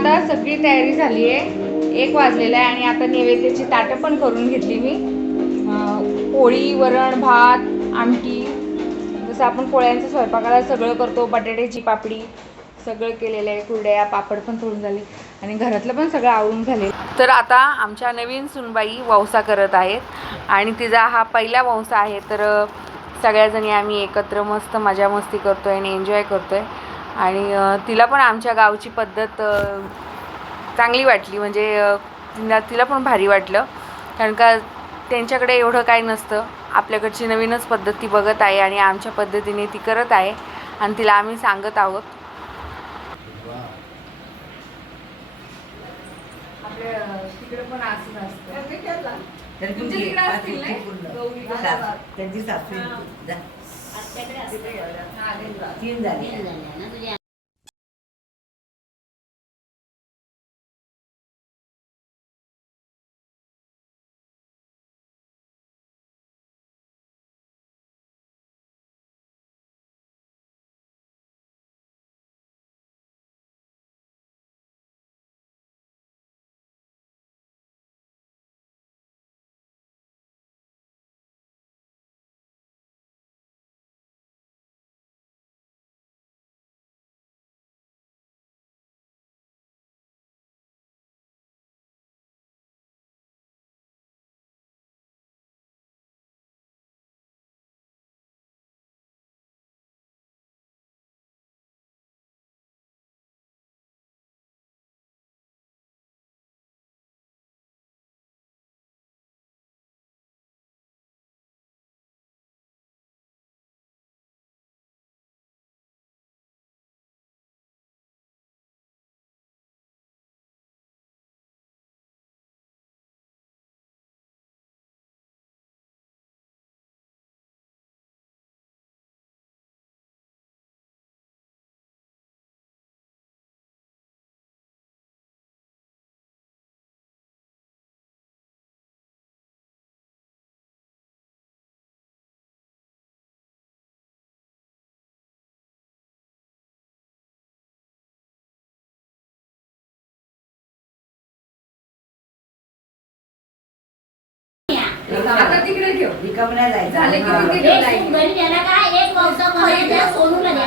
आता सगळी तयारी झाली आहे, 1 वाजलेला आहे आणि आता नैवेद्याची ताटं पण करून घेतली मी. पोळी, वरण, भात, आमटी, जसं आपण पोळ्यांचं स्वयंपाकाला सगळं करतो, बटाट्याची पापडी सगळं केलेलं आहे, कुरड्या, पापड पण तळून झाली आणि घरातलं पण सगळं आवरून झाले. तर आता आमच्या नवीन सुनबाई वौसा करत आहेत आणि तिचा हा पहिला वौसा आहे. तर सगळ्याजणी आम्ही एकत्र मस्त मजा मस्ती करतोय आणि एन्जॉय करतोय आणि तिला पण आमच्या गावची पद्धत चांगली वाटली, म्हणजे तिला पण भारी वाटलं, कारण का त्यांच्याकडे एवढं काय नसतं. आपल्याकडची नवीनच पद्धत ती बघत आहे आणि आमच्या पद्धतीने ती करत आहे आणि तिला आम्ही सांगत आहोत. आपल्या तिकडे पण असं असतं. आता तिकडे घेऊ रिकामण्या जायचं झाले की घरी गेला का एक वौसा द्या सोनूला द्या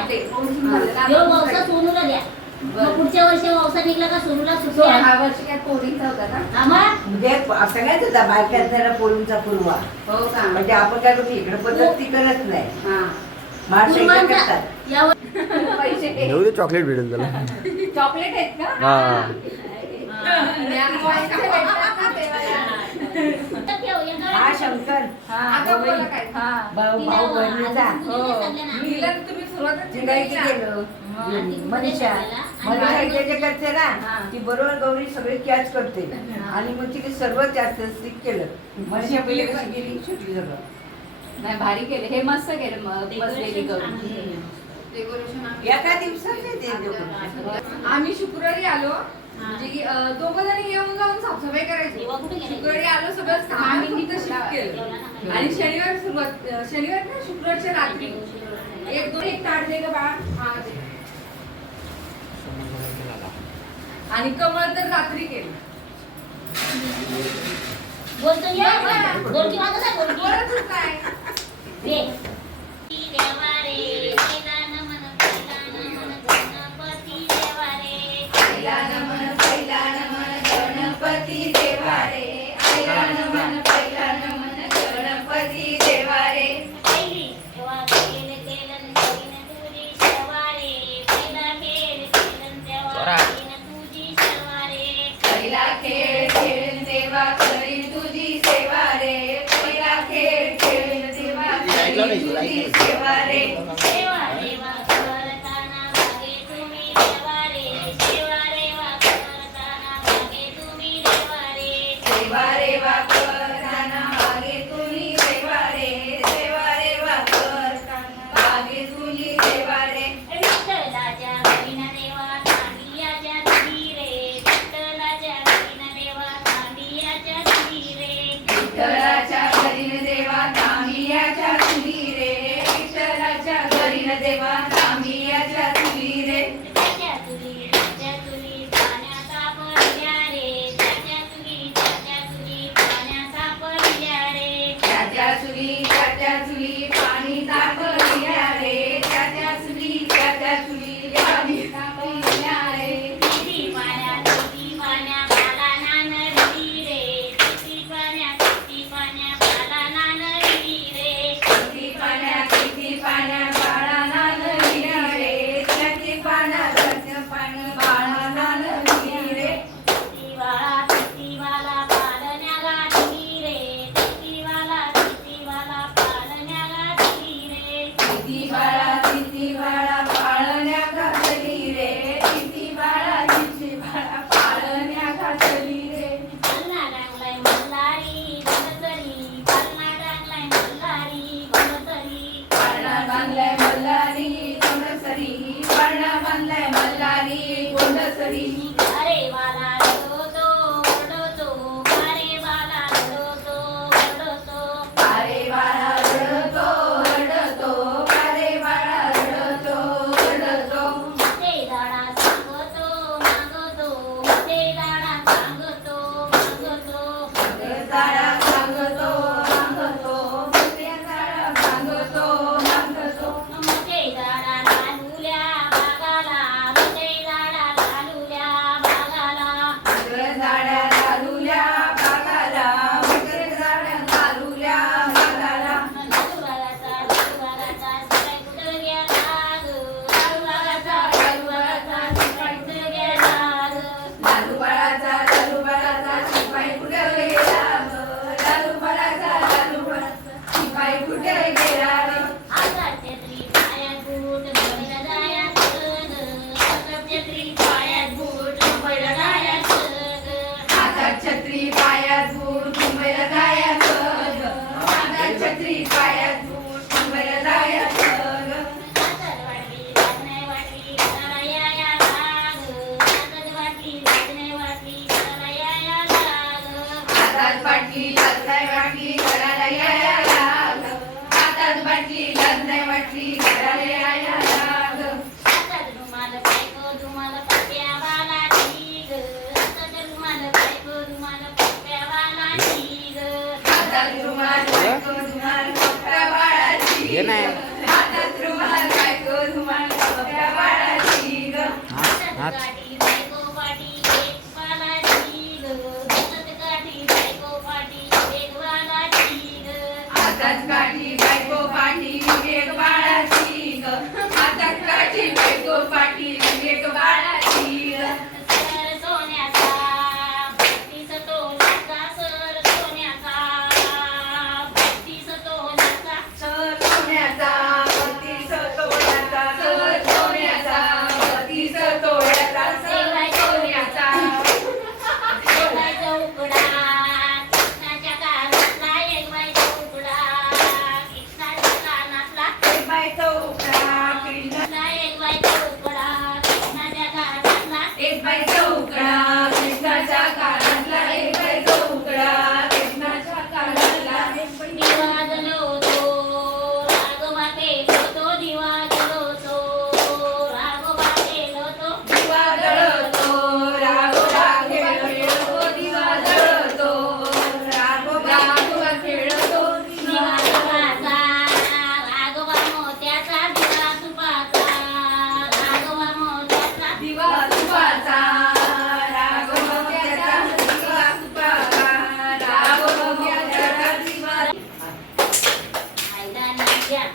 यो वौसा सोनूला द्या मग पुढच्या वर्षी वौसा निघला का सोनूला सुट्टी हा वर्षी काय पोळीचा होता का आम्हाला म्हणजे सगळ्याच होता बायकात जरा पोळीचा पूर्वा हो का म्हणजे आपण काय करतो इकडे पद्धत ती करत नाही हां मार्च करतात या पैसे घेऊ दे चॉकलेट भेटेल त्याला चॉकलेट आहेत का हां हा शंकर भाऊ बहिणीचा तुम्ही सुरुवातच मनीषा मनीषा करते ना ती बरोबर गौरी सगळे कॅच करते आणि मग तिने सर्व जास्त स्टिक केलं मनीषा पहिले कशी गेली सुटली सगळं नाही भारी केलं हे मस्त केलं बसलेली गौरी एका दिवसात आम्ही शुक्रवारी आलो म्हणजे की दोघं जण येऊन जाऊन साफसफाई करायची शुक्रवारी आलो सगळं आम्ही इथं शिफ्ट केलं आणि शनिवार सुरुवात शनिवार ना शुक्रवारच्या रात्री एक ताट दे ग बाळा आणि कमळ तर रात्री केलं काय सेवा हे नाही हातात रुमाल बायको रुमाल त्या बाळाची ग हात हातात काठी बायको पाठी एक बाळाची ग हातात काठी बायको पाठी एक बाळाची ग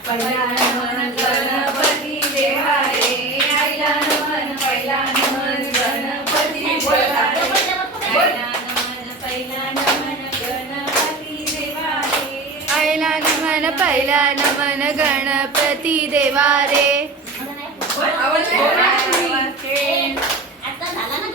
पहिला नमन गणपती देवा रे आईला नमन पहिला नमन गणपती देवा रे पहिला नमन गणपती देवा रे आईला नमन पहिला नमन गणपती देवा रे आता झाला ना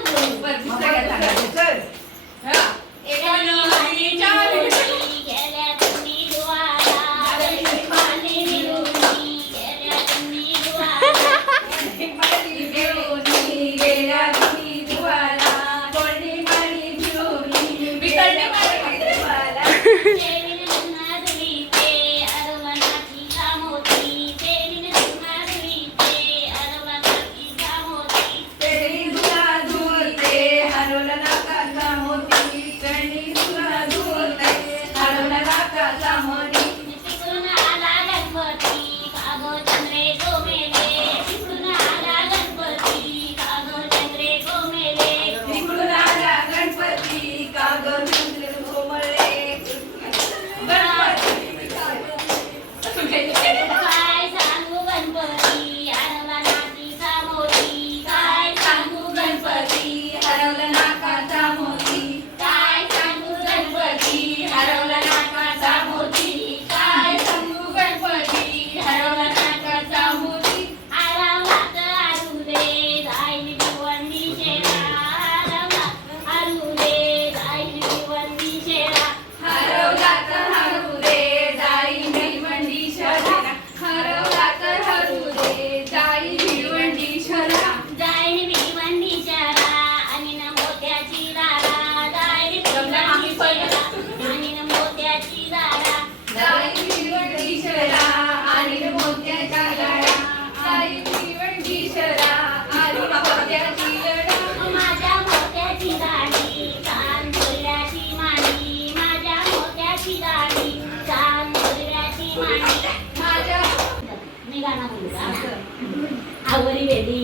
आवरी वेली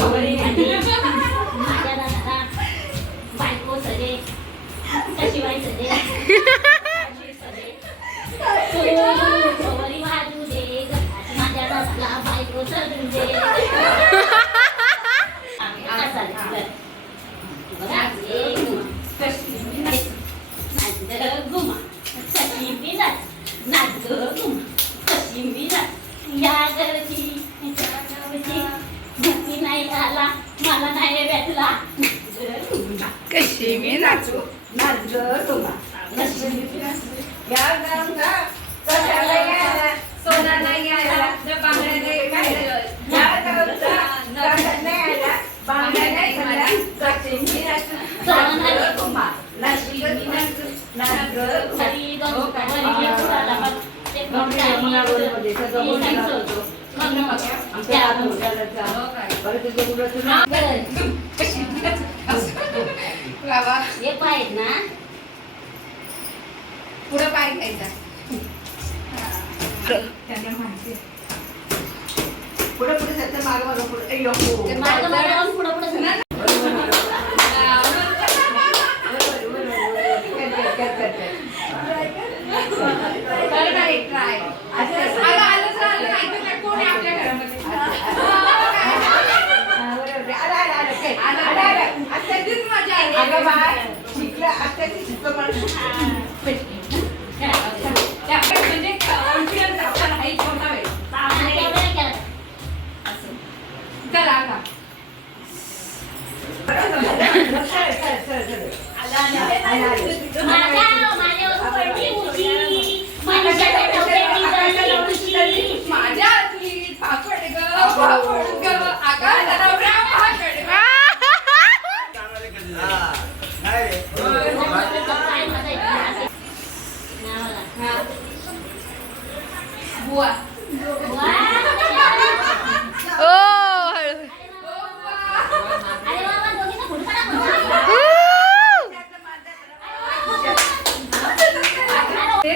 आवरी वेली माझ्या दादा बायको सजे कशी बाई सजे आवरी वाजू दे माझ्या दादाला बायको सजू दे घुमा कशी बी नाच नाच घुमा कशी बी नाच या घरची भक्ती नाही आला मला नाही भेटला कशी मी नाचू नाच तुला कशी या गंगा कशाला यायला सोना नाही आला बांगड्या नाही खायला या गंगा कशाला नाही आला बांगड्या नाही खायला कशी मी नाचू नाच तुम्हा नाची मी नाचू नाच हरी गंगा हरी चला मग ते मध्ये हे पाहिजे ना पुढं पाय घ्यायचा पुढे पुढे जायचं मागं मागं पुढे ए, नको. ते मागं मागं जाऊन पुढं पुढं झालं.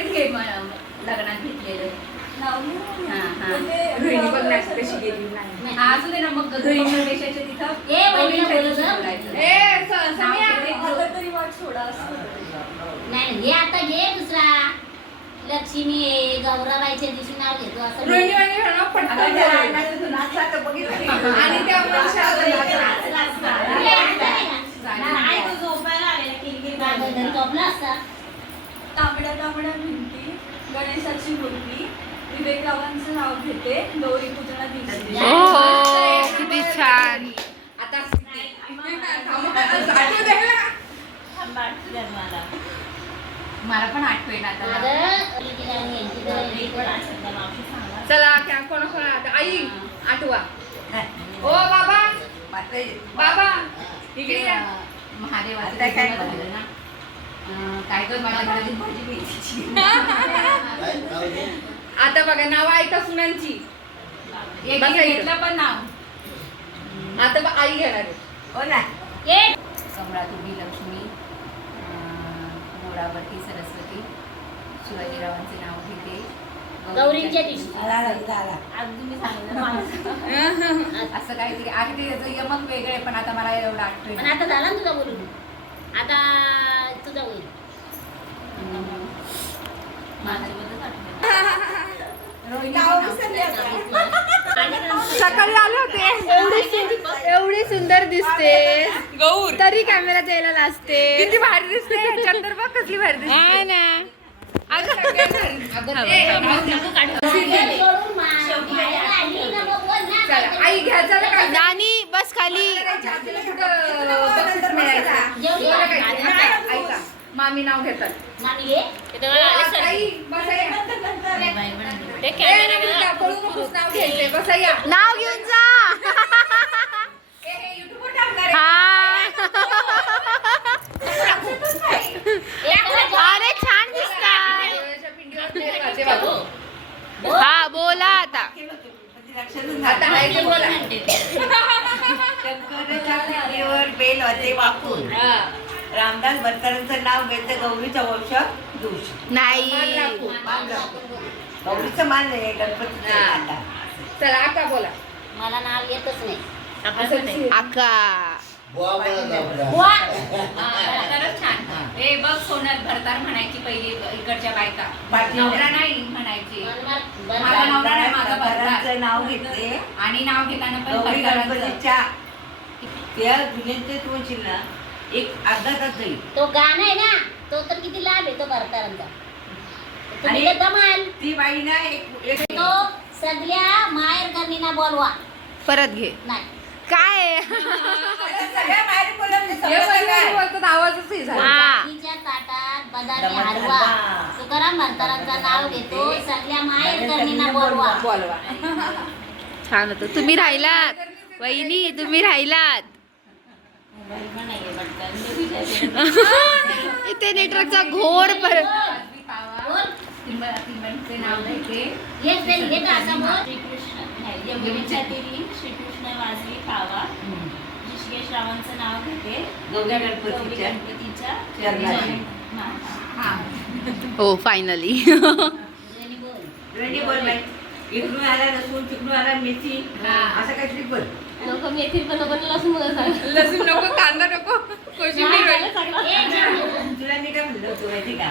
लग्नात घेतलेलं रोहिणी बघ ना कशी गेली नाही. असू दे ना मग रोहिणी देशाच्या तिथं नाही हे आता घे दुसरा लक्ष्मी आहे गौरवाईच्या दिवशी नाव घेतो असं रोहिणी वाणी म्हणा पटकन आणि त्या तांबड्या तांबड्या भिंती गणेशाची मूर्ती विवेकरावांचं नाव घेते गौरी पूजना दिवशी किती छान. आता मला पण आठवेल आता चला कोणा आई आठवा. ओ बाबा बाबा इकडे या. महादेवाचं काय काय झालं ना काय कर माझ्या घराची भाजी मेथीची. आता बघा नाव ऐका सुनांची. एक बघा इकडं. घेतलं पण नाव आता बघ आई घेणार आहे. हो ना कमळात उभी लक्ष्मी मोरावरती सरस्वती शिवाजीरावांचे नाव घेते गौरींच्या दिवशी आज तुम्ही सांगितलं असं काहीतरी आहे ते याचं यमक वेगळं आहे पण आता मला एवढं आठवण पण आता झाला ना तुझा बोलून आता तुझा होईल माझ्याबद्दल सकाळी आले होते. एवढी सुंदर दिसते गौर तरी कॅमेरा द्यायला लाजते. किती भारी दिसते ह्याच्यात तर बघ कसली भारी दिसते ना. आई घ्या चला काय नानी बस खाली. ऐका मामी नाव घेतात. नानी ये आई बसाया. पळू नकोस नाव घ्यायचंय बसाया. नाव घेऊन जा. अरे छान दिसतात. हा बोला आता. आता आहे ते बोला. शंकराच्या नदीवर बेल होते वाकून रामदास भरकरांचं नाव घेतं गौरीचा वंश दूष नाही गौरीचं मान आहे गणपतीचं हा. आता चला आता बोला. मला नाव येतच नाही अक्का. खरंच छान ए बघ सोन्यात भरतार म्हणायची पहिली इकडच्या बायका पाटील. नवरा नाही म्हणायची माझा नवरा नाही माझा भरतार भरकरांचं नाव घेते आणि नाव घेताना पण गौरी भरतारांचं. गणपतीच्या त्या जुन्यांचे तू म्हणशील ना एक अर्धा तास जाईल तो गाणं आहे ना तो तर किती लाभ आहे तो भरतारांचा आणि- तुम्ही दमाल ती बाई ना एक तो सगळ्या माहेर करणीना बोलवा परत घे. नाही काय सगळ्या बाहेर बोलवले, हे सगळं पहिलं काय? बोलतात आवाजच हे झाला. हा तिच्या ताटात बदामी दमात हलवा हलवा. तुकाराम भरतारांचं नाव घेतो सगळ्या माहेर करणीना बोलवा बोलवा. छान होतं. तुम्ही राहिलात वहिनी तुम्ही राहिलात. इथे नेटवर्कचा घोर पर वाजवी पावा, तिंबाचे नाव घेते येस बेन घेता असा बोल श्रीकृष्ण यमुनेच्या तीरी श्रीकृष्ण वाजवी पावा ऋषिकेश रावांचं नाव घेते गौरी गौरी गणपतीच्या गणपतीच्या चरणाची. हा. हो फायनली. बोल रेडी बोल बाई इकडून आला लसूण तिकडून आला मेथी असं काहीतरी पण नको मेथी पण नको लसूण मला सांग लसूण नको, कांदा नको, कोशिंबीर होईल. तुला मी काय म्हणलं होतं माहिती का